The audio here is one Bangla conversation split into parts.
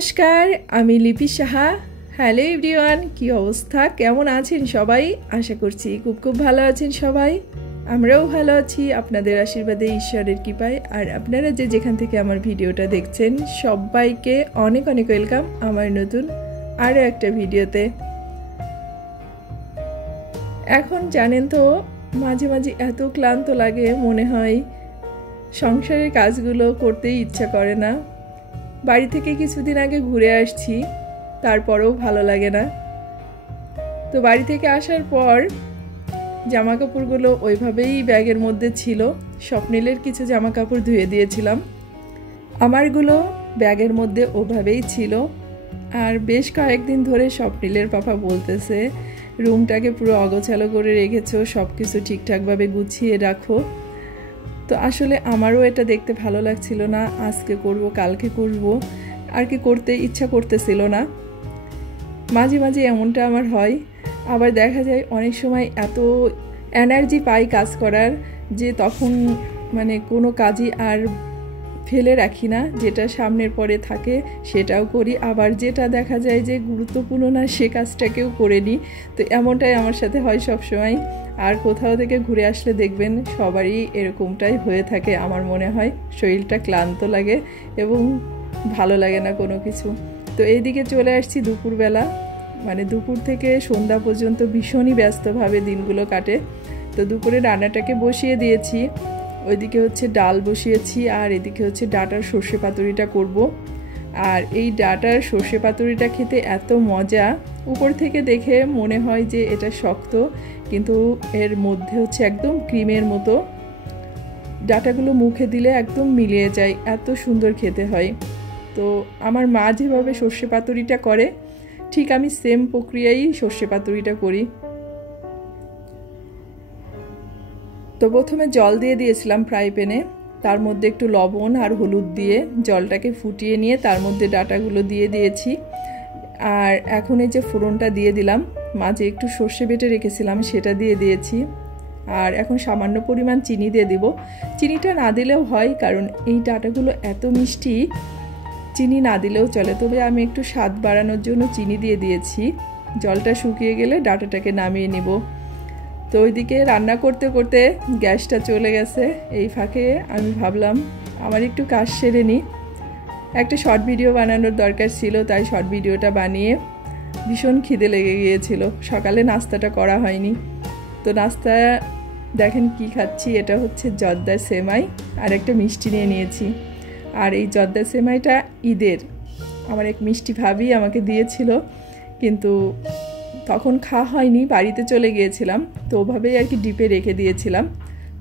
নমস্কার, আমি লিপি সাহা। হ্যালো এভরিওয়ান, কি অবস্থা, কেমন আছেন সবাই? আশা করছি খুব খুব ভালো আছেন সবাই। আমরাও ভালো আছি আপনাদের আশীর্বাদে, ঈশ্বরের কৃপায়। আর আপনারা যে যেখান থেকে আমার ভিডিওটা দেখছেন সবাইকে অনেক অনেক ওয়েলকাম আমার নতুন আরও একটা ভিডিওতে। এখন জানেন তো, মাঝে মাঝে এত ক্লান্ত লাগে, মনে হয় সংসারের কাজগুলো করতেই ইচ্ছা করে না। বাড়ি থেকে কিছুদিন আগে ঘুরে আসছি, তারপরেও ভালো লাগে না। তো বাড়ি থেকে আসার পর জামা কাপড়গুলো ওইভাবেই ব্যাগের মধ্যে ছিল। স্বপ্নিলের কিছু জামা কাপড় ধুয়ে দিয়েছিলাম, আমারগুলো ব্যাগের মধ্যে ওভাবেই ছিল। আর বেশ কয়েকদিন ধরে স্বপ্নিলের পাপা বলতেছে, রুমটাকে পুরো অগোছালো করে রেখেছো, সব কিছু ঠিকঠাকভাবে গুছিয়ে রাখো। তো আসলে আমারও এটা দেখতে ভালো লাগছিল না। আজকে করব, কালকে করব, আর কি করতে ইচ্ছা করতেছিল না। মাঝে মাঝে এমনটা আমার হয়। আবার দেখা যায় অনেক সময় এত এনার্জি পাই কাজ করার, যে তখন মানে কোনো কাজই আর ফেলে রাখি না। যেটা সামনের পরে থাকে সেটাও করি, আবার যেটা দেখা যায় যে গুরুত্বপূর্ণ না সে কাজটাকেও করে নিই। তো এমনটাই আমার সাথে হয় সব সময়। আর কোথাও থেকে ঘুরে আসলে দেখবেন সবারই এরকমটাই হয়ে থাকে। আমার মনে হয় শরীরটা ক্লান্ত লাগে এবং ভালো লাগে না কোনো কিছু। তো এইদিকে চলে আসছি দুপুরবেলা, মানে দুপুর থেকে সন্ধ্যা পর্যন্ত ভীষণই ব্যস্তভাবে দিনগুলো কাটে। তো দুপুরে রান্নাটাকে বসিয়ে দিয়েছি। ওইদিকে হচ্ছে ডাল বসিয়েছি, আর এদিকে হচ্ছে ডাঁটার সর্ষে পাতুরিটা করব। আর এই ডাঁটার সর্ষে পাতুরিটা খেতে এত মজা, উপর থেকে দেখে মনে হয় যে এটা শক্ত, কিন্তু এর মধ্যে হচ্ছে একদম ক্রিমের মতো। ডাঁটাগুলো মুখে দিলে একদম মিলিয়ে যায়, এত সুন্দর খেতে হয়। তো আমার মা যেভাবে সর্ষে পাতুরিটা করে, ঠিক আমি সেম প্রক্রিয়ায় সর্ষে পাতুরিটা করি। তো প্রথমে জল দিয়ে দিয়েছিলাম ফ্রাই প্যানে, তার মধ্যে একটু লবণ আর হলুদ দিয়ে জলটাকে ফুটিয়ে নিয়ে তার মধ্যে ডাঁটাগুলো দিয়ে দিয়েছি। আর এখন এই যে ফোড়নটা দিয়ে দিলাম, মাঝে একটু সর্ষে বেটে রেখেছিলাম সেটা দিয়ে দিয়েছি। আর এখন সামান্য পরিমাণ চিনি দিয়ে দিব। চিনিটা না দিলেও হয়, কারণ এই ডাঁটাগুলো এত মিষ্টি, চিনি না দিলেও চলে। তবে আমি একটু স্বাদ বাড়ানোর জন্য চিনি দিয়ে দিয়েছি। জলটা শুকিয়ে গেলে ডাঁটাটাকে নামিয়ে নিব। তো ওইদিকে রান্না করতে করতে গ্যাসটা চলে গেছে। এই ফাঁকে আমি ভাবলাম আমার একটু কাজ সেরে নিই। একটা শর্ট ভিডিও বানানোর দরকার ছিল, তাই শর্ট ভিডিওটা বানিয়ে ভীষণ খিদে লেগে গিয়েছিল। সকালে নাস্তাটা করা হয়নি। তো নাস্তা দেখেন কি খাচ্ছি, এটা হচ্ছে জর্দার সেমাই আর একটা মিষ্টি নিয়ে নিয়েছি। আর এই জর্দার সেমাইটা ঈদের আমার এক মিষ্টি ভাবি আমাকে দিয়েছিল, কিন্তু তখন খাওয়া হয়নি, বাড়িতে চলে গিয়েছিলাম। তো ওভাবেই আর কি ডিপে রেখে দিয়েছিলাম।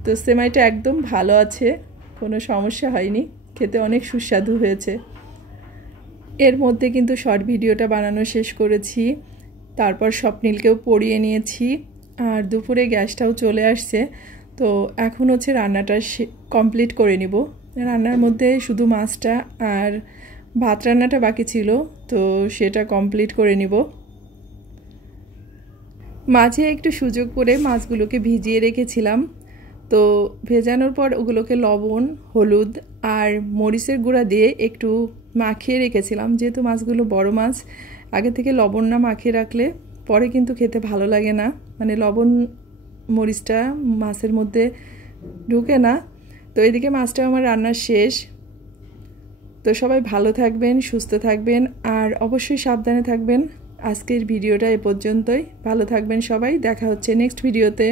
তো সেমাইটা একদম ভালো আছে, কোনো সমস্যা হয়নি, খেতে অনেক সুস্বাদু হয়েছে। এর মধ্যে কিন্তু শর্ট ভিডিওটা বানানো শেষ করেছি, তারপর স্বপ্নিলকেও পড়িয়ে নিয়েছি, আর দুপুরে গ্যাসটাও চলে আসছে। তো এখন হচ্ছে রান্নাটা কমপ্লিট করে নিব। রান্নার মধ্যে শুধু মাছটা আর ভাত রান্নাটা বাকি ছিল, তো সেটা কমপ্লিট করে নিব। মাঝে একটু সুযোগ করে মাছগুলোকে ভিজিয়ে রেখেছিলাম। তো ভেজানোর পর ওগুলোকে লবণ, হলুদ আর মরিচের গুঁড়া দিয়ে একটু মাখিয়ে রেখেছিলাম। যেহেতু মাছগুলো বড় মাছ, আগে থেকে লবণ না মাখিয়ে রাখলে পরে কিন্তু খেতে ভালো লাগে না, মানে লবণ মরিচটা মাছের মধ্যে ঢুকে না। তো এদিকে মাছটা আমার রান্না শেষ। তো সবাই ভালো থাকবেন, সুস্থ থাকবেন, আর অবশ্যই সাবধানে থাকবেন। আজকের ভিডিওটা এ পর্যন্তই। ভালো থাকবেন সবাই, দেখা হচ্ছে নেক্সট ভিডিওতে।